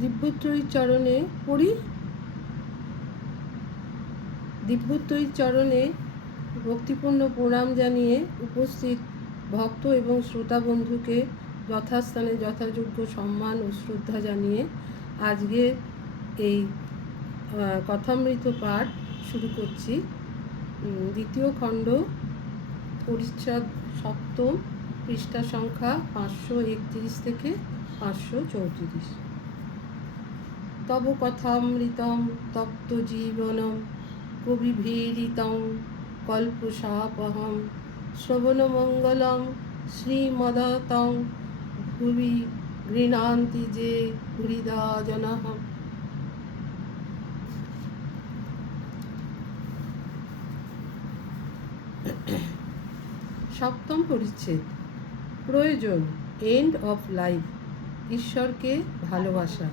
দিব্যত্রয়ীর চরণে পড়ি। দিব্যত্রয়ীর চরণে ভক্তিপূর্ণ প্রণাম জানিয়ে উপস্থিত ভক্ত এবং শ্রোতা বন্ধুকে যথাস্থানে যথাযোগ্য সম্মান ও শ্রদ্ধা জানিয়ে আজকে এই কথামৃত পাঠ শুরু করছি। দ্বিতীয় খণ্ড, পরিচ্ছদ সপ্তম, পৃষ্ঠা সংখ্যা 531 থেকে 534। তব কথামৃতম তপ্ত জীবনম কবিভীরিতং কল্পসাপহম শ্রবণমঙ্গলম শ্রীমদতং ভুবি গৃণান্তি যে হৃদা জনঃ। সপ্তম পরিচ্ছেদ, প্রয়োজন, এন্ড অফ লাইফ, ঈশ্বরকে ভালোবাসা।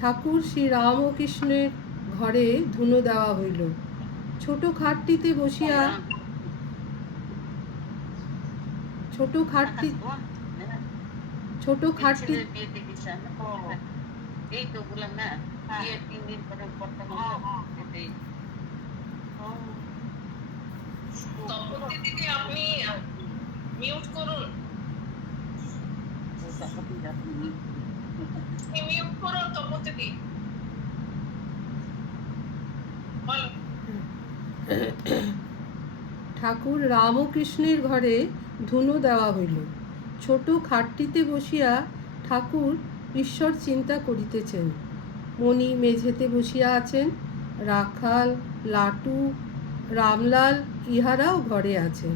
ঠাকুর শ্রী রামকৃষ্ণের ঘরে ধুনো দেওয়া হইল। ছোট খাটটিতে বসিয়া ছোট খাটটি দিদি আপনি মিউট করুন, মিউট করুন তপতি দিদি। ঠাকুর রামকৃষ্ণের ঘরে ধুনো দেওয়া হইল। ছোট খাটটিতে বসিয়া ঠাকুর ঈশ্বর চিন্তা করিতেছেন। মণি মেঝেতে বসিয়া আছেন। রাখাল, লাটু, রামলাল ইহারাও ঘরে আছেন।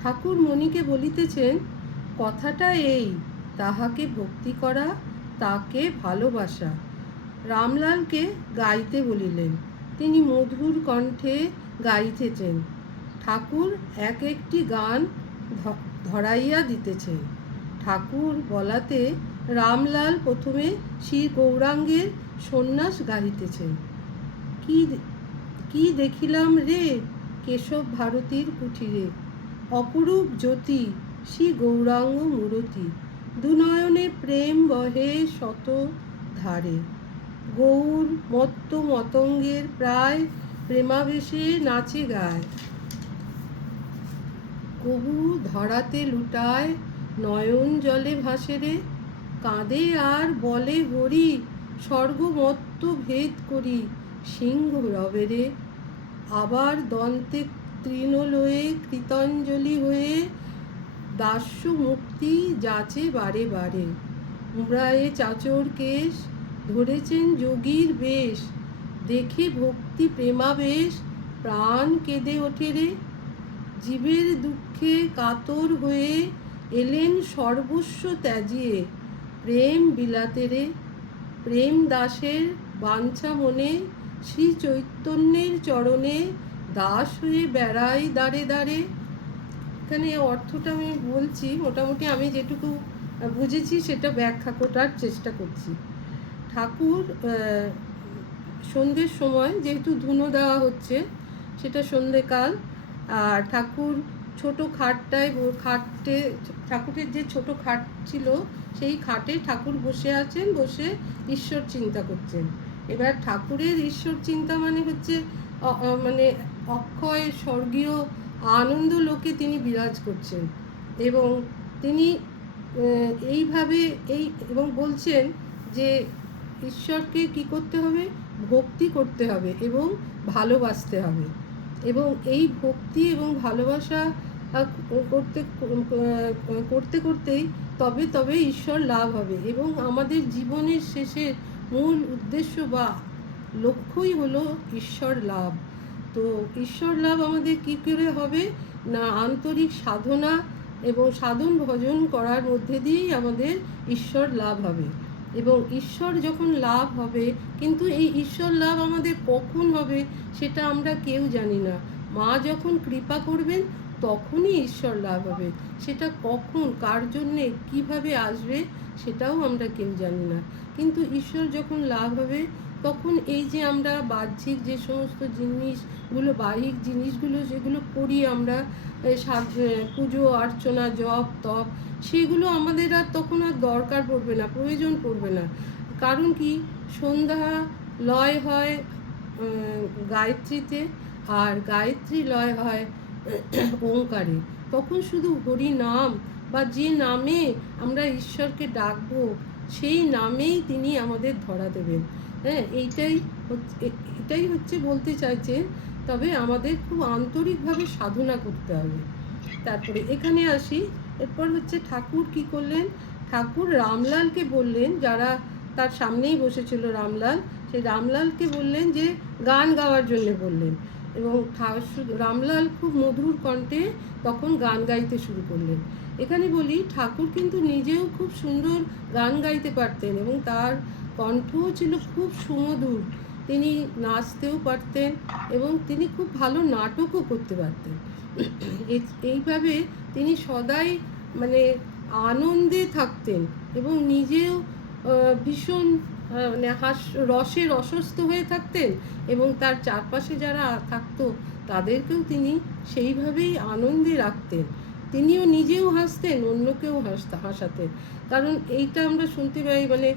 ঠাকুর মণিকে বলিতেছেন, কথাটা এই, তাহাকে ভক্তি করা, তাকে ভালোবাসা। রামলালকে গাইতে বলিলেন। তিনি মধুর কণ্ঠে গাইতেছেন। ঠাকুর এক একটি গান ধরাইয়া দিতেছেন। ঠাকুর বলাতে রামলাল প্রথমে শ্রী গৌরাঙ্গের সন্ন্যাস গাহিতেছেন। কি দেখিলাম রে কেশব ভারতীর কুঠিরে, অপরূপ জ্যোতি শ্রী গৌরাঙ্গ মূরতি, দুনয়নে প্রেম বহে শত ধারে, গৌর মত্ত মতঙ্গের প্রায় প্রেমাবেশে নাচে গায়, কবু ধরাতে লুটায় নয়ন জলে ভাসে রে, কাঁদে আর বলে হরি, স্বর্গমত্ত ভেদ করি সিংহ রবে রে, আবার দন্তে তৃণলয়ে কৃতাঞ্জলি হয়ে দাস্য মুক্তি যাচে বারে বারে, মুড়ায়ে চাচর কেশ ধরেছেন যোগীর বেশ, দেখে ভক্তি প্রেমাবেশ প্রাণ কেঁদে ওঠে রে, জীবের দুঃখে কাতর হয়ে এলেন সর্বস্ব ত্যাজিয়ে, প্রেম বিলাতে রে, প্রেম দাসের বাঞ্ছা মনে শ্রী চৈতন্যের চরণে দাস হয়ে বেড়াই দাঁড়ে দাঁড়ে। এখানে অর্থটা আমি বলছি, মোটামুটি আমি যেটুকু বুঝেছি সেটা ব্যাখ্যা করার চেষ্টা করছি। ঠাকুর সন্ধ্যের সময়, যেহেতু ধুনো দেওয়া হচ্ছে, সেটা সন্ধ্যেকাল, আর ঠাকুর ছোট খাটে ঠাকুরের যে ছোট খাট ছিল সেই খাটে ঠাকুর বসে আছেন, বসে ঈশ্বর চিন্তা করছেন। এবার ঠাকুরের ঈশ্বর চিন্তা মানে হচ্ছে মানে অক্ষয় স্বর্গীয় আনন্দ লোকে তিনি বিরাজ করছেন, এবং তিনি এইভাবে এবং বলছেন যে ঈশ্বরকে কি করতে হবে, ভক্তি করতে হবে এবং ভালোবাসতে হবে, এবং এই ভক্তি এবং ভালোবাসা করতে করতেই তবে ঈশ্বর লাভ হবে, এবং আমাদের জীবনের শেষের মূল উদ্দেশ্য বা লক্ষ্যই হলো ঈশ্বর লাভ। তো ঈশ্বর লাভ আমাদের কী করে হবে না, আন্তরিক সাধনা এবং সাধন ভজন করার মধ্যে দিয়েই আমাদের ঈশ্বর লাভ হবে। এবং ঈশ্বর যখন লাভ হবে, কিন্তু এই ঈশ্বর লাভ আমাদের কখন হবে সেটা আমরা কেউ জানি না। মা যখন কৃপা করবেন তখনই ঈশ্বর লাভ হবে, সেটা কখন, কার জন্যে, কিভাবে আসবে সেটাও আমরা কেউ জানি না। কিন্তু ঈশ্বর যখন লাভ হবে তখন এই যে আমরা বাহ্যিক যে সমস্ত জিনিসগুলো, বাহ্যিক জিনিসগুলো যেগুলো করি আমরা, পুজো অর্চনা জপ তপ, সেগুলো আমাদের আর তখন আর দরকার পড়বে না, প্রয়োজন পড়বে না। কারণ কি, সন্ধ্যা লয় হয় গায়ত্রীতে, আর গায়ত্রী লয় হয় ওঙ্কারে। তখন শুধু হরি নাম বা যে নামে আমরা ঈশ্বরকে ডাকবো, সেই নামেই তিনি আমাদের ধরা দেবেন। হ্যাঁ, এটাই হচ্ছে বলতে চাইছে। তবে আমাদের খুব আন্তরিকভাবে সাধনা করতে হবে। তারপরে এখানে আসি, এরপর হচ্ছে ঠাকুর কি করলেন, ঠাকুর রামলালকে বললেন, যারা তার সামনেই বসেছিল রামলাল, সেই রামলালকে বললেন যে গান গাওয়ার জন্য বললেন। এবং রামলাল খুব মধুর কণ্ঠে তখন গান গাইতে শুরু করলেন। এখানে বলি, ঠাকুর কিন্তু নিজেও খুব সুন্দর গান গাইতে পারতেন এবং তার কণ্ঠও ছিল খুব সুমধুর। তিনি নাচতেও পারতেন এবং তিনি খুব ভালো নাটকও করতে পারতেন। এইভাবে তিনি সদাই মানে আনন্দে থাকতেন এবং নিজেও ভীষণ মানে রসে রসস্থ হয়ে থাকতেন এবং তার চারপাশে যারা থাকতো তাদেরকেও তিনি সেইভাবেই আনন্দে রাখতেন। তিনিও নিজেও হাসতেন, অন্যকেও হাসাতেন। কারণ এইটা আমরা শুনতে পাই, মানে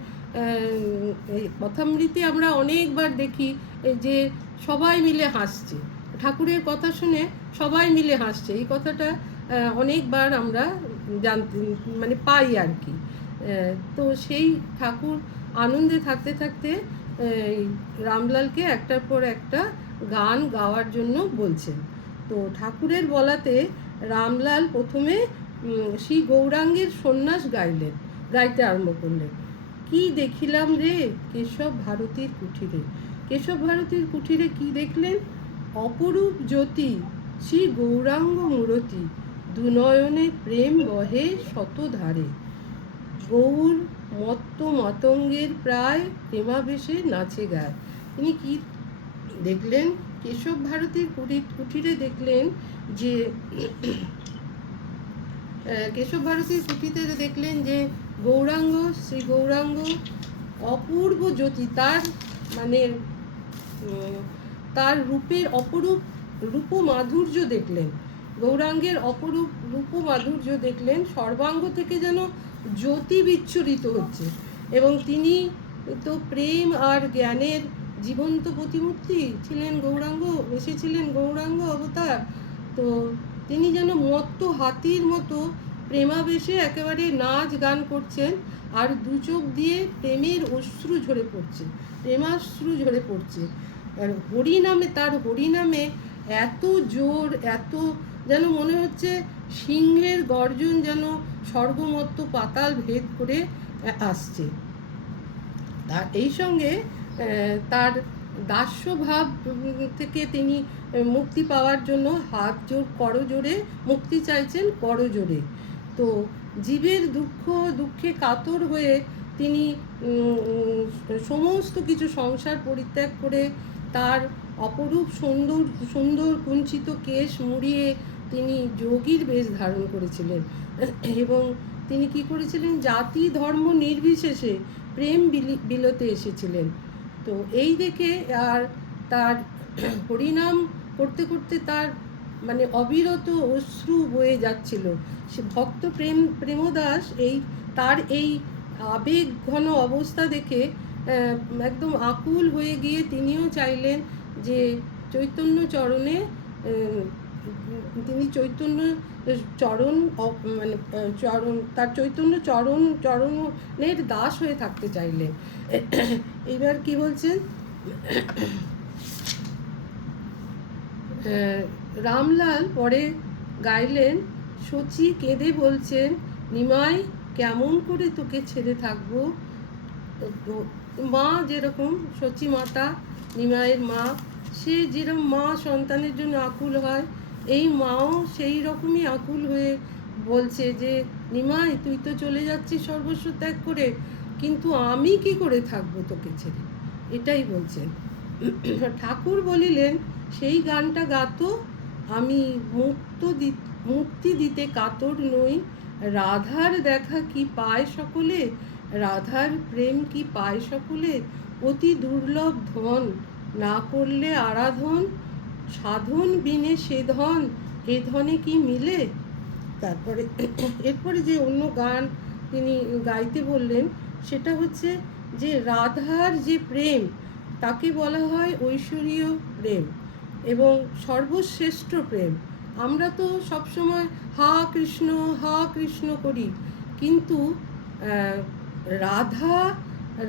এই কথামৃতে আমরা অনেকবার দেখি যে সবাই মিলে হাসছে, ঠাকুরের কথা শুনে সবাই মিলে হাসছে, এই কথাটা অনেকবার আমরা জানতে মানে পাই আর কি। তো সেই ঠাকুর আনন্দে থাকতে থাকতে রামলালকে একটার পর একটা গান গাওয়ার জন্য বলছেন। তো ঠাকুরের বলাতে রামলাল প্রথমে শ্রী গৌরাঙ্গের সন্ন্যাস গাইতে আরম্ভ করলেন। কি দেখিলাম রে কেশব ভারতীর কুঠিরে। কেশব ভারতীর কুঠিরে কি দেখলেন? অপরূপ জ্যোতি শ্রী গৌরাঙ্গ মূরতি, দুনয়নে প্রেম বহে শতধারে। গৌর মত্ত মতঙ্গের প্রায় প্রেমাবেশে নাচে গায়। তিনি কি দেখলেন? কেশব ভারতীর কুঠিরে দেখলেন যে কেশব ভারতীর কুঠিতে দেখলেন যে গৌরাঙ্গ, শ্রী গৌরাঙ্গ অপূর্ব জ্যোতি, তার মানে তার রূপের অপরূপ রূপ মাধুর্য দেখলেন। গৌরাঙ্গের অপরূপ রূপ মাধুর্য দেখলেন, সর্বাঙ্গ থেকে যেন জ্যোতি বিচ্ছুরিত হচ্ছে। এবং তিনি তো প্রেম আর জ্ঞানের জীবন্ত প্রতিমূর্তি ছিলেন গৌরাঙ্গ, এসেছিলেন গৌরাঙ্গ অবতার। তো তিনি যেন মত্ত হাতির মতো প্রেমাবেশে একেবারে নাচ গান করছেন, আর দু চোখ দিয়ে প্রেমের অশ্রু ঝরে পড়ছে, প্রেমাশ্রু ঝরে পড়ছে। আর তার হরিনামে এত জোর, এত যেন মনে হচ্ছে সিংহের গর্জন যেন স্বর্গমত্ত পাতাল ভেদ করে আসছে। তার এই সঙ্গে তার দাস্যভাব থেকে তিনি মুক্তি পাওয়ার জন্য করজোড়ে মুক্তি চাইছেন, করজোড়ে। তো জীবের দুঃখে কাতর হয়ে তিনি সমস্ত কিছু সংসার পরিত্যাগ করে তার অপরূপ সুন্দর কুঞ্চিত কেশ মুড়িয়ে তিনি যোগীর বেশ ধারণ করেছিলেন। এবং তিনি কি করেছিলেন? জাতি ধর্ম নির্বিশেষে প্রেম বিলোতে এসেছিলেন। তো এই দেখে আর তার হরিনাম করতে করতে তার মানে অবিরত অশ্রু বয়ে যাচ্ছিল। সে ভক্ত প্রেমদাস তার এই আবেগ ঘন অবস্থা দেখে একদম আকুল হয়ে গিয়ে তিনিও চাইলেন যে চৈতন্য চরণে তিনি চৈতন্য চরণ মানে তার চৈতন্য চরণের দাস হয়ে থাকতে চাইলেন। এইবার কি বলছেন? রামলাল পরে গাইলেন, শচী কেঁদে বলছেন, নিমাই কেমন করে তোকে ছেড়ে থাকবো। মা যেরকম শচী মাতা, নিমাইয়ের মা, সে যেরকম মা সন্তানের জন্য আকুল হয়, এই মাও সেই রকমই আকুল হয়ে বলছে যে নিমাই তুই তো চলে যাচ্ছিস সর্বস্ব ত্যাগ করে, কিন্তু আমি কি করে থাকবো তোকে ছেড়ে, এটাই বলছেন। ঠাকুর বলিলেন, সেই গানটা গাতো, আমি মুক্তি দিতে কাতর নই। রাধার দেখা কি পায় সকলে, রাধার প্রেম কি পায় সকলে, অতি দুর্লভ ধন, না করলে আরাধন, সাধন বিনে সে ধন, এ ধনে কি মিলে। তারপরে এরপরে যে অন্য গান তিনি গাইতে বললেন সেটা হচ্ছে যে রাধার যে প্রেম তাকে বলা হয় ঐশ্বরীয় প্রেম এবং সর্বশ্রেষ্ঠ প্রেম। আমরা তো সবসময় হা কৃষ্ণ করি, কিন্তু আহ, রাধা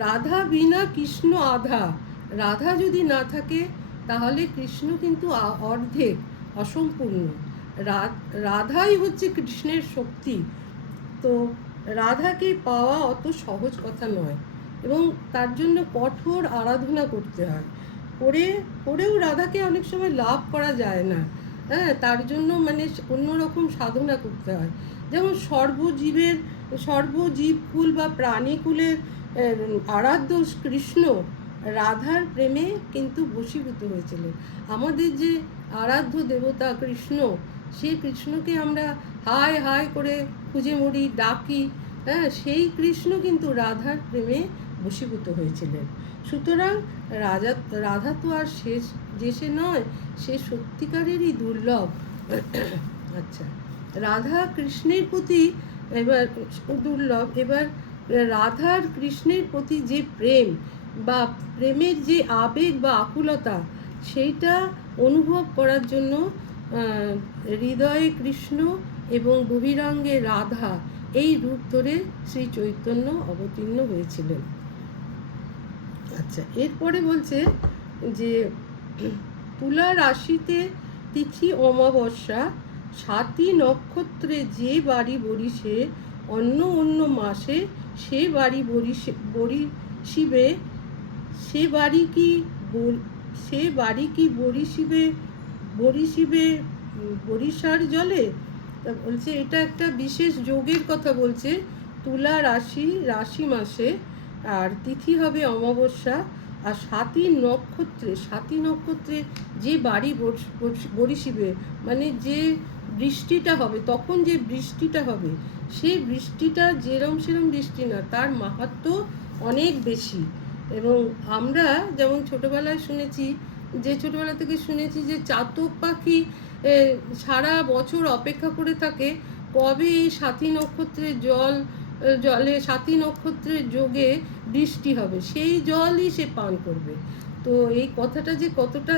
রাধা বিনা কৃষ্ণ আধা। রাধা যদি না থাকে তাহলে কৃষ্ণ কিন্তু অর্ধেক, অসম্পূর্ণ। রাধাই হচ্ছে কৃষ্ণের শক্তি। তো রাধাকে পাওয়া অত সহজ কথা নয় এবং তার জন্য কঠোর আরাধনা করতে হয়। করেও রাধাকে অনেক সময় লাভ করা যায় না। হ্যাঁ, তার জন্য মানে অন্যরকম সাধনা করতে হয়। যেমন সর্বজীবকুল বা প্রাণীকুলের আরাধ্য কৃষ্ণ রাধার প্রেমে কিন্তু বশীভূত হয়েছিলেন। আমাদের যে আরাধ্য দেবতা কৃষ্ণ, সেই কৃষ্ণকে আমরা হায় হায় করে খুঁজে মরি, ডাকি। হ্যাঁ, সেই কৃষ্ণ কিন্তু রাধার প্রেমে বশীভূত হয়েছিলেন। সুতরাং রাধা তো আর শেষ যে সে নয়, সে সত্যিকারেরই দুর্লভ। আচ্ছা, রাধা কৃষ্ণের প্রতি এবার দুর্লভ। এবার রাধার কৃষ্ণের প্রতি যে প্রেম বা প্রেমের যে আবেগ বা আকুলতা, সেইটা অনুভব করার জন্য হৃদয়ে কৃষ্ণ এবং বহিরাঙ্গে রাধা এই রূপ ধরে শ্রী চৈতন্য অবতীর্ণ হয়েছিলেন। আচ্ছা, এরপরে বলছে যে তুলা রাশিতে তিথি অমাবস্যা, সাতী নক্ষত্রে যে বাড়ি বরিশে, অন্য অন্য মাসে সে বাড়ি বরিশিবে, সে বাড়ি কি বরিশিবে বরিশার জলে। তা বলছে এটা একটা বিশেষ যোগের কথা বলছে। তুলা রাশি মাসে, আর তিথি হবে অমাবস্যা, আর সাতী নক্ষত্রে যে বাড়ি বরিশিবে, মানে যে বৃষ্টিটা হবে, তখন যে বৃষ্টিটা হবে, সেই বৃষ্টিটা সেরম বৃষ্টি না, তার মাহাত্ম্য অনেক বেশি। এবং আমরা যেমন ছোটোবেলায় ছোটোবেলা থেকে শুনেছি যে চাতক পাখি সারা বছর অপেক্ষা করে থাকে কবে এই সাতী নক্ষত্রের জলে সাতী নক্ষত্রের যোগে বৃষ্টি হবে, সেই জলই সে পান করবে। তো এই কথাটা যে কতটা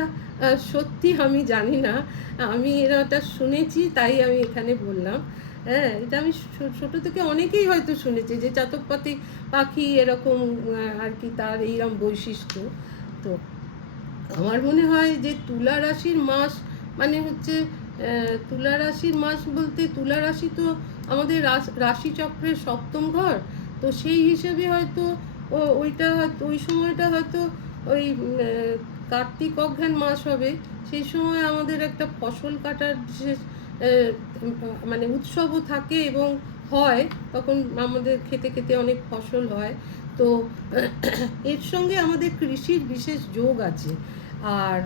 সত্যি আমি জানি না, আমি এটা শুনেছি তাই আমি এখানে বললাম। হ্যাঁ, এটা আমি ছোটো থেকে অনেকেই হয়তো শুনেছি যে চাতক পাখি এরকম আর কি, তার এইরকম বৈশিষ্ট্য। তো আমার মনে হয় যে তুলা রাশির মাস মানে হচ্ছে তুলা রাশির মাস বলতে, তুলা রাশি তো আমাদের রাশিচক্রের সপ্তম ঘর। তো সেই হিসেবে হয়তো ওই সময়টা হয়তো ওই কার্তিক অঘ্রান মাস হবে। সেই সময় আমাদের একটা ফসল কাটার বিশেষ মানে উৎসবও থাকে এবং হয়, তখন আমাদের খেতে অনেক ফসল হয়। তো এর সঙ্গে আমাদের কৃষির বিশেষ যোগ আছে। আর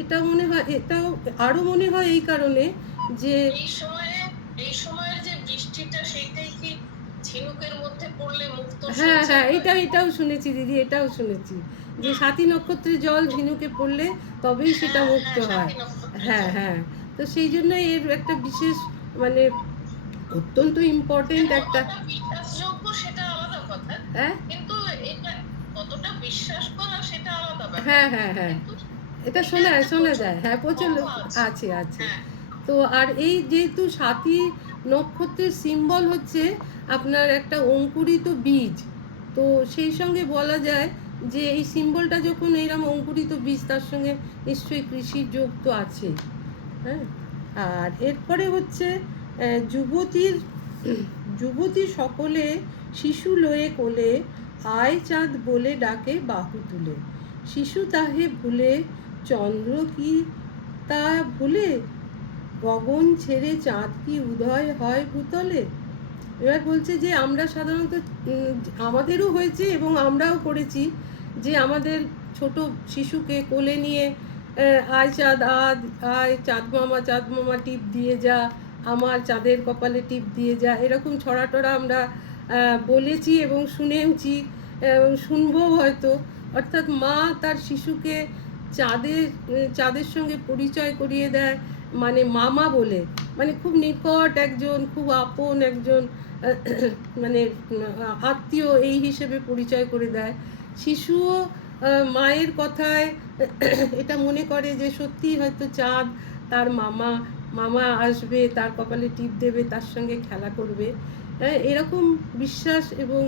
এটা মনে হয়, এটাও আরো মনে হয় এই কারণে যে এই সময়ের যে বৃষ্টিটা, সেইটাই কি ঝিনুকের মধ্যে পড়লে মুক্ত। হ্যাঁ, এটাও শুনেছি দিদি, এটাও শুনেছি যে সাতী নক্ষত্রের জল ঝিনুকে পড়লে তবেই সেটা মুক্ত হয়। হ্যাঁ, তো সেই জন্য এর একটা বিশেষ মানে অত্যন্ত ইম্পর্টেন্ট একটা বিশ্বাসযোগ্য, সেটা আলাদা কথা। হ্যাঁ, কিন্তু এটা কতটা বিশ্বাস করা সেটা আলাদা ব্যাপার। হ্যাঁ, এটা শোনা যায়। হ্যাঁ, প্রচন্ড আছে। তো আর এই যেহেতু সাতী নক্ষত্রের সিম্বল হচ্ছে আপনার একটা অঙ্কুরিত বীজ, তো সেই সঙ্গে বলা যায় যে এই সিম্বলটা যখন এইরকম অঙ্কুরিত বীজ, তার সঙ্গে নিশ্চয়ই কৃষির যোগ তো আছে। হ্যাঁ, আর এরপরে হচ্ছে যুবতী সকলে শিশু লয়ে কোলে, আয় চাঁদ বলে ডাকে বাহু তুলে, শিশু তাহে ভুলে চন্দ্র কি তা ভুলে, গগন ছেড়ে চাঁদ কি উদয় হয় ভূতলে। এবার বলছে যে আমরা সাধারণত আমাদেরও হয়েছে এবং আমরাও করেছি যে আমাদের ছোট শিশুকে কোলে নিয়ে আয় চাঁদ আয় চাঁদ মামা টিপ দিয়ে যা, আমার চাঁদের কপালে টিপ দিয়ে যা, এরকম ছড়া টড়া আমরা বলেছি এবং শুনেওছি। শুনবো হয়তো। অর্থাৎ মা তার শিশুকে চাঁদের সঙ্গে পরিচয় করিয়ে দেয়, মানে মামা বলে, মানে খুব নিকট একজন, খুব আপন একজন মানে আত্মীয় এই হিসেবে পরিচয় করে দেয়। শিশুও মায়ের কথায় এটা মনে করে যে সত্যিই হয়তো চাঁদ তার মামা, মামা আসবে, তার কপালে টিপ দেবে, তার সঙ্গে খেলা করবে। এরকম বিশ্বাস, এবং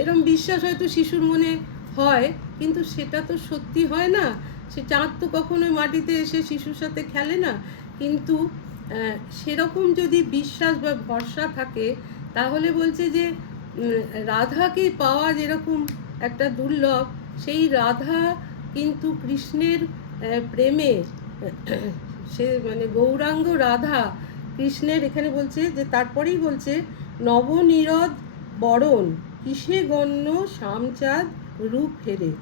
এরকম বিশ্বাস হয়তো শিশুর মনে হয়, কিন্তু সেটা তো সত্যি হয় না। সে চাঁদ তো কখনোই মাটিতে এসে শিশুর সাথে খেলে না। কিন্তু সেরকম যদি বিশ্বাস বা ভরসা থাকে, তাহলে বলছে যে রাধাকে পাওয়া যেরকম একটা দুর্লভ, সেই রাধা কিন্তু কৃষ্ণের প্রেমে, সে মানে গৌরাঙ্গ রাধা কৃষ্ণের, এখানে বলছে যে তারপরেই বলছে নবনীরদ বরণ কিসে গণ্য শ্যামচাঁদ রূপ হেরে।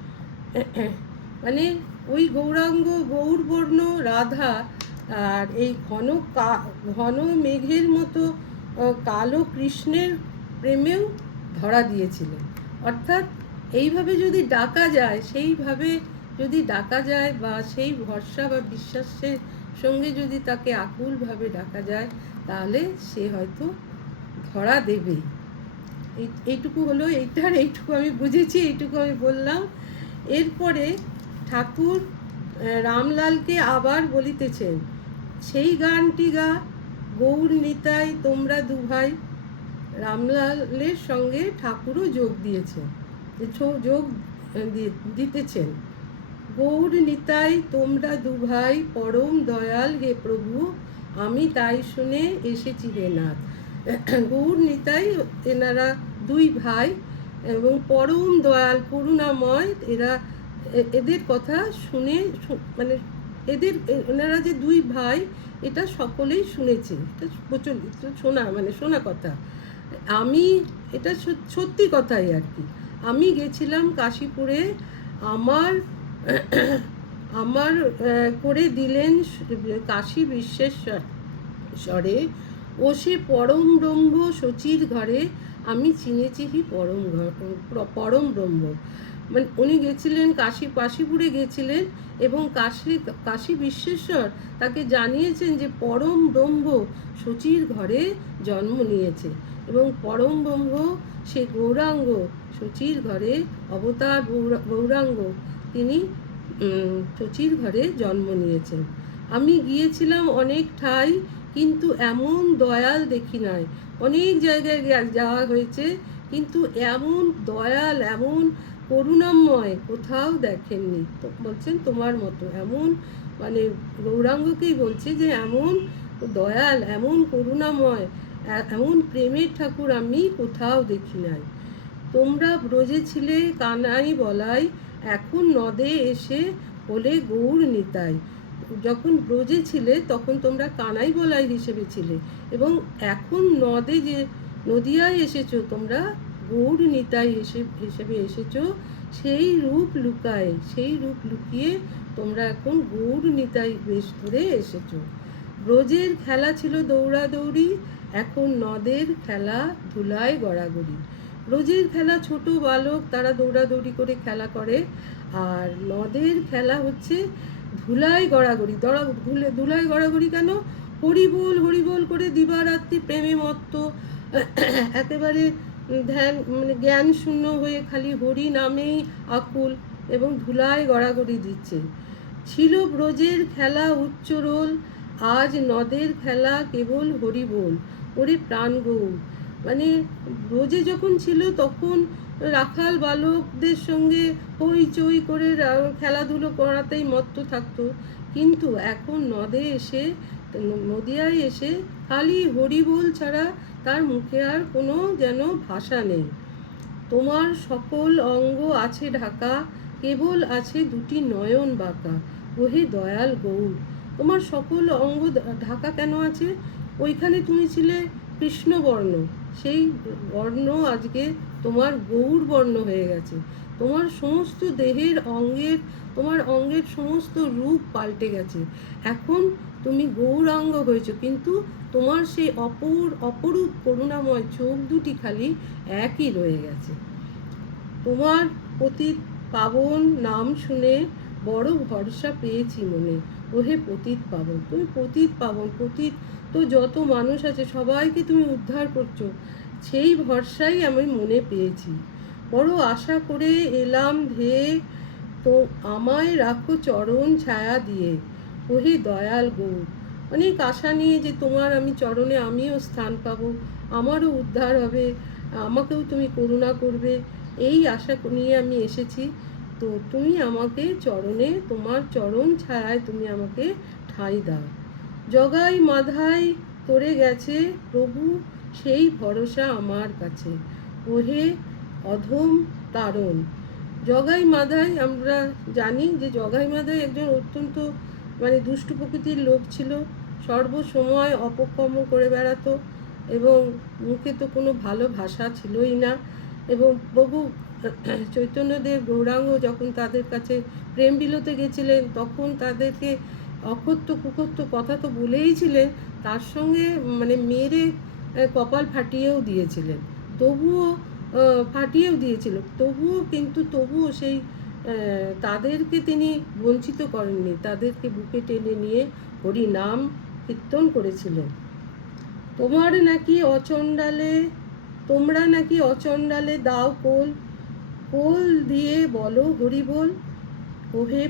মানে ওই গৌরাঙ্গ গৌরবর্ণ রাধা আর এই ঘন মেঘের মতো কালো কৃষ্ণের প্রেমেও ধরা দিয়েছিলেন। অর্থাৎ এইভাবে যদি ডাকা যায়, সেইভাবে যদি ডাকা যায়, বা সেই ভরসা বা বিশ্বাসের সঙ্গে যদি তাকে আকুলভাবে ডাকা যায়, তাহলে সে হয়তো ধরা দেবেই। এইটুকু হলো, এইটুকু আমি বুঝেছি, এইটুকু আমি বললাম। এরপরে ঠাকুর রামলালকে আবার বলিতেছেন, সেই গানটি গা গৌর নিতাই তোমরা দুভাই। রামলালের সঙ্গে ঠাকুরও যোগ দিয়েছেন, যোগ দিতেছেন। গৌর নিতাই তোমরা দুভাই, পরম দয়াল হে প্রভু, আমি তাই শুনে এসেছি হে নাথ। গৌর নিতাই এনারা দুই ভাই এবং পরম দয়াল করুণাময়। এদের কথা শুনে, মানে এনারা যে দুই ভাই এটা সকলেই শুনেছে, এটা প্রচলিত শোনা কথা। আমি এটা সত্যি কথাই আর কি। আমি গেছিলাম কাশীপুরে, আমার করে দিলেন কাশী বিশ্বেশ্বরে, ও সে পরম ব্রহ্ম শচীর ঘরে, আমি চিনেছি হি পরম ব্রহ্ম। মানে উনি গেছিলেন কাশীপুরে গেছিলেন, এবং কাশী বিশ্বেশ্বর তাকে জানিয়েছেন যে পরম ব্রহ্ম শচীর ঘরে জন্ম নিয়েছে, এবং পরম ব্রহ্ম সে গৌরাঙ্গ শচীর ঘরে অবতার গৌরাঙ্গ, তিনি শচীর ঘরে জন্ম নিয়েছেন। আমি গিয়েছিলাম অনেক ঠাই, কিন্তু এমন দয়াল দেখি নাই। অনেক জায়গায় যাওয়া হয়েছে, কিন্তু এমন দয়াল, এমন করুণাময় কোথাও দেখেননি। তো বলছেন তোমার মতো, এমন মানে গৌরাঙ্গকেই বলছে যে এমন দয়াল, এমন করুণাময়, এমন প্রেমের ঠাকুর আমি কোথাও দেখি নাই। তোমরা ব্রজে ছিলে কানাই বলাই, এখন নদে এসে হলে গৌর নিতাই। যখন ব্রজে ছিলে তখন তোমরা কানাই বলাই হিসেবে ছিলে, এবং এখন নদে যে নদিয়ায় এসেছো, তোমরা গৌর নিতাই হিসেবে এসেছো। সেই রূপ লুকিয়ে তোমরা এখন গৌর নিতাই বেশ ধরে এসেছো। ব্রজের খেলা ছিল দৌড়াদৌড়ি, এখন নদের খেলা ধুলায় গড়াগড়ি। ব্রজের খেলা ছোট বালক তারা দৌড়াদৌড়ি করে খেলা করে, আর নদের খেলা হচ্ছে ধুলায় গড়াগড়ি। ধুলায় গড়াগড়ি কেন? হরিবোল হরিবোল করে দিবারাত্রি প্রেমে মত্ত, একেবারে ধ্যান মানে জ্ঞান শূন্য হয়ে খালি হরি নামেই আকুল, এবং ধুলায় গড়াগড়ি দিচ্ছে। ছিল ব্রজের খেলা উচ্চরোল, আজ নদের খেলা কেবল হরিবোল ওরে প্রাণ গৌর। মানে ব্রজে যখন ছিল তখন রাখাল বালকদের সঙ্গে হইচই করে খেলাধুলো করাতেই মত্ত থাকতো, কিন্তু এখন নদিয়ায় এসে খালি হরিবোল ছাড়া তার মুখে আর কোনো যেন ভাষা নেই। তোমার সকল অঙ্গ আছে ঢাকা, কেবল আছে দুটি নয়ন বাঁকা, ওহে দয়াল গৌর। তোমার সকল অঙ্গ ঢাকা কেন আছে? ওইখানে তুমি ছিলে কৃষ্ণবর্ণ, সেই বর্ণ আজকে তোমার গৌর বর্ণ হয়ে গেছে। তোমার সমস্ত দেহের তোমার অঙ্গের সমস্ত রূপ পাল্টে গেছে। এখন তুমি গৌরাঙ্গ হয়েছো, কিন্তু তোমার সেই অপরূপ করুণাময় চোখ দুটি খালি একই রয়ে গেছে। তোমার পতিত পাবন নাম শুনে বড় ভরসা পেয়েছি মনে। ওহে পতিত পাবন, তুমি পতিত পাবন, পতিত তো যত মানুষ আছে সবাইকে তুমি উদ্ধার করছো, সেই ভরসাই আমি মনে পেয়েছি। বড় আশা করে এলাম ধেয়ে, তো আমায় রাখো চরণ ছায়া দিয়ে। ওহে দয়াল গৌর, অনেক আশা নিয়ে যে তোমার আমি চরণে আমিও স্থান পাবো, আমারও উদ্ধার হবে, আমাকেও তুমি করুণা করবে, এই আশা নিয়ে আমি এসেছি। তো তুমি আমাকে চরণে, তোমার চরণ ছায়ায় তুমি আমাকে ঠাঁই দাও। জগাই মাধাই তোরে গেছে প্রভু, সেই ভরসা আমার কাছে। ওহে অধম তারণ। জগাই মাধাই, আমরা জানি যে জগাই মাধাই একজন অত্যন্ত দুষ্টু প্রকৃতির লোক ছিল, সর্বসময় অপকর্ম করে বেড়াতো এবং মুখে তো কোনো ভালো ভাষা ছিলই না। এবং প্রভু চৈতন্যদেব গৌরাঙ্গ যখন তাদের কাছে প্রেম বিলোতে গেছিলেন, তখন তাদেরকে অকথ্য কুকথ্য কথা তো বলেইছিলেন, তার সঙ্গে মেরে কপাল ফাটিয়েও দিয়েছিলেন। তবুও তবুও সেই তাদেরকে তিনি বঞ্চিত করেননি, তাদেরকে বুকে টেনে নিয়ে হরি নাম কীর্তন করেছিলেন। তোমরা নাকি অচণ্ডালে দাও কোল, কোল দিয়ে বলো হরি বল। ওহে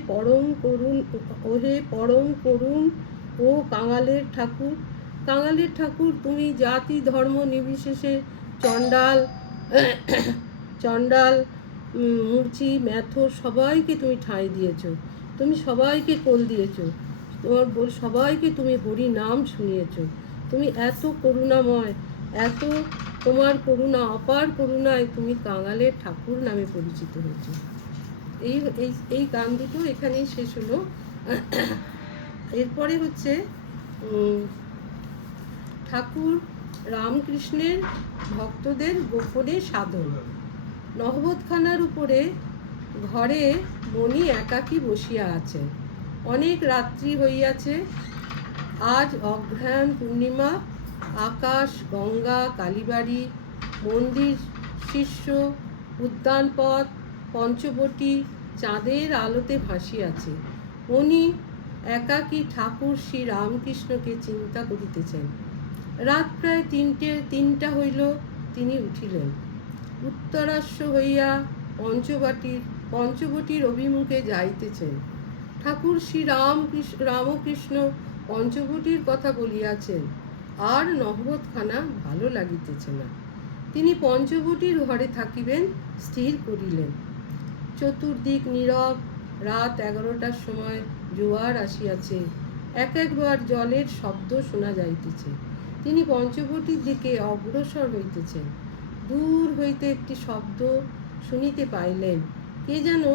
পরম করুণ ও কাঙালের ঠাকুর, তুমি জাতি ধর্ম নির্বিশেষে চণ্ডাল মুচি ম্যাথর সবাইকে তুমি ঠাঁই দিয়েছো, তুমি সবাইকে কোল দিয়েছো, সবাইকে তুমি হরি নাম শুনিয়েছো। তুমি এত করুণাময়, এত তোমার করুণা, অপার করুণায় তুমি কাঙালের ঠাকুর নামে পরিচিত হয়েছো। এই গান দুটো এখানেই শেষ হলো। এরপরে হচ্ছে ঠাকুর রামকৃষ্ণের ভক্তদের গোপনে সাধন। নহবতখানার উপরে ঘরে মণি একাকী বসিয়া আছে। অনেক রাত্রি হইয়াছে, আজ অঘ্রাণ পূর্ণিমা, আকাশ গঙ্গা কালীবাড়ি মন্দির শীর্ষ উদ্যানপথ পঞ্চবটী চাঁদের আলোতে ভাসিয়াছে। উনি একাকী ঠাকুর শ্রী রামকৃষ্ণকে চিন্তা করিতেছেন। রাত প্রায় তিনটা হইল, তিনি উঠিলেন। উত্তরাশ্ব হইয়া পঞ্চবটির অভিমুখে যাইতেছেন। ঠাকুর শ্রী রামকৃষ্ণ পঞ্চবটির কথা বলিয়াছেন, আর নহবতখানা ভালো লাগিতেছে না। তিনি পঞ্চবটির ঘরে থাকিবেন স্থির করিলেন। চতুর্দিক নীরব। রাত 11টার সময় জোয়ার আসিয়াছে, একবার জলের শব্দ শোনা যাইতেছে। তিনি পঞ্চবটির দিকে অগ্রসর হইতেছেন। দূর হইতে একটি শব্দ শুনিতে পাইলেন, কে যেন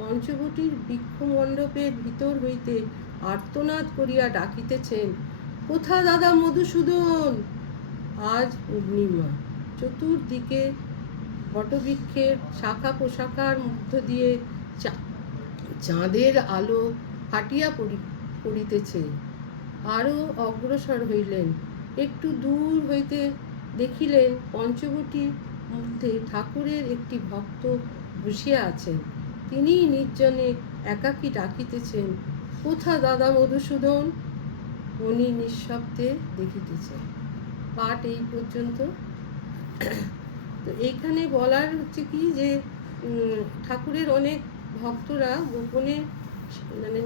পঞ্চবটির বৃক্ষমণ্ডপের ভিতর হইতে আর্তনাদ করিয়া ডাকিতেছেন, কোথা দাদা মধুসূদন? আজ পূর্ণিমা। চতুর্দিকে বটবৃক্ষের শাখা পোশাকার মধ্য দিয়ে চাঁদের আলো ফাটিয়া পড়িতেছে। আরও অগ্রসর হইলেন। একটু দূর হইতে দেখিলেন পঞ্চবটির মধ্যে ঠাকুরের একটি ভক্ত বসিয়া আছেন। তিনি নির্জনে একাকী ডাকিতেছেন, কোথা দাদা মধুসূদন? উনি নিঃশব্দে দেখিতেছেন। পাঠ এই পর্যন্ত। তো এইখানে বলার হচ্ছে কি যে ঠাকুরের অনেক ভক্তরা গোপনে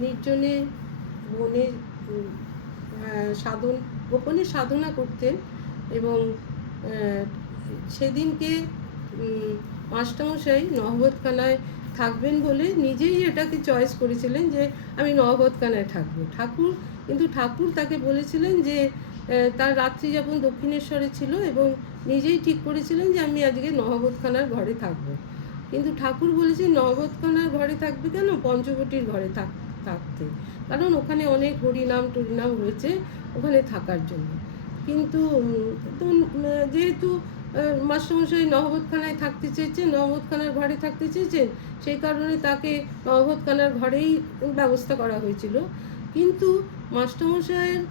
নির্জনে বনে গোপনে সাধনা করতেন। এবং সেদিনকে মাস্টারমশাই নহবতখানায় থাকবেন বলে নিজেই এটাকে চয়েস করেছিলেন যে আমি নহবতখানায় থাকবো। ঠাকুর তাকে বলেছিলেন যে তার রাত্রি যাপন দক্ষিণেশ্বরে ছিল এবং নিজেই ঠিক করেছিলেন যে আমি আজকে নহবতখানার ঘরে থাকবো। কিন্তু ঠাকুর বলেছেন নহবতখানার ঘরে থাকবে কেন, পঞ্চবটির ঘরে থাকতে, কারণ ওখানে অনেক হরিনাম টরিনাম রয়েছে, ওখানে থাকার জন্য। কিন্তু যেহেতু মাস্টারমশাই নহবতখানায় থাকতে চেয়েছেন, নহবতখানার ঘরে থাকতে চেয়েছেন, সেই কারণে তাকে নহবতখানার ঘরেই ব্যবস্থা করা হয়েছিল। কিন্তু মাস্টারমশাইয়ের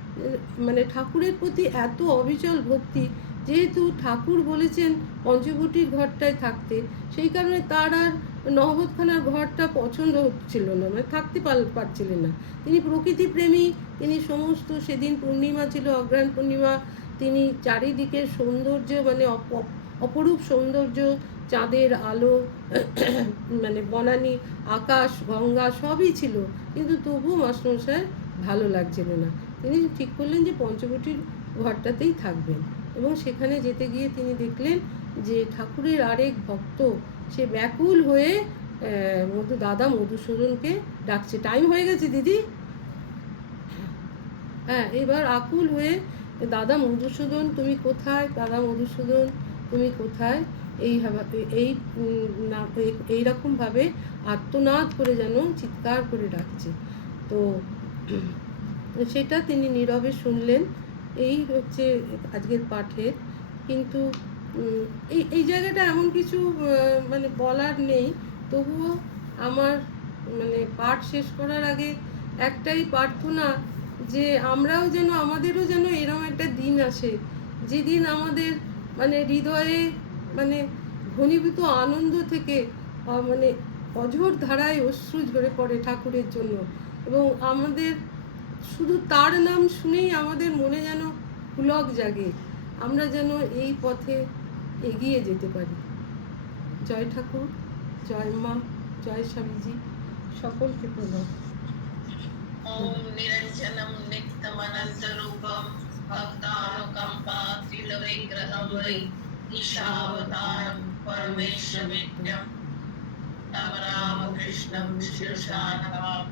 ঠাকুরের প্রতি এত অবিচল ভক্তি, যেহেতু ঠাকুর বলেছেন পঞ্চবটির ঘরটায় থাকতে, সেই কারণে তার আর নহবতখানার ঘরটা পছন্দ হচ্ছিল না, মানে থাকতে পারছিলেন না। তিনি প্রকৃতিপ্রেমী, তিনি সমস্ত, সেদিন পূর্ণিমা ছিল, অগ্রহায়ণ পূর্ণিমা, তিনি চারিদিকের সৌন্দর্য, মানে অপরূপ সৌন্দর্য, চাঁদের আলো, মানে বনানী, আকাশ, গঙ্গা সবই ছিল, কিন্তু তবুও মাস্টারমশাই ভালো লাগছিল না। তিনি ঠিক করলেন যে পঞ্চবটির ঘরটাতেই থাকবেন, এবং সেখানে যেতে গিয়ে তিনি দেখলেন যে ঠাকুরের আরেক ভক্ত সে ব্যাকুল হয়ে দাদা মধুসূদনকে ডাকছে। টাইম হয়ে গেছে দিদি, হ্যাঁ, এবার আকুল হয়ে, দাদা মধুসূদন তুমি কোথায়, দাদা মধুসূদন তুমি কোথায়, এইরকমভাবে আর্তনাদ করে যেন চিৎকার করে ডাকছে। তো সেটা তিনি নীরবে শুনলেন। এই হচ্ছে আজকের পাঠের। কিন্তু এই জায়গাটা এমন কিছু মানে বলার নেই, তবুও আমার মানে পাঠ শেষ করার আগে একটাই প্রার্থনা, যে আমরাও যেন, আমাদেরও যেন এরকম একটা দিন আসে যেদিন আমাদের মানে হৃদয়ে মানে ঘনীভূত আনন্দ থেকে মানে অঝোর ধারায় অশ্রু ঝরে পড়ে ঠাকুরের জন্য, এবং আমাদের শুধু তার নাম শুনেই আমাদের মনে যেন পুলক জাগে, আমরা যেন এই পথে এগিয়ে যেতে পারি। জয় ঠাকুর, জয় মা, জয় স্বামীজি, সকলকে প্রণাম। ওম নিরঞ্জনম নিত্যমনন্তরূপম ভক্তানুকম্পাতিলবিগ্রহম বৈ ঈশাবতারম পরমেশ্বরমিত্যম তম রামকৃষ্ণম শিরসা নমামি।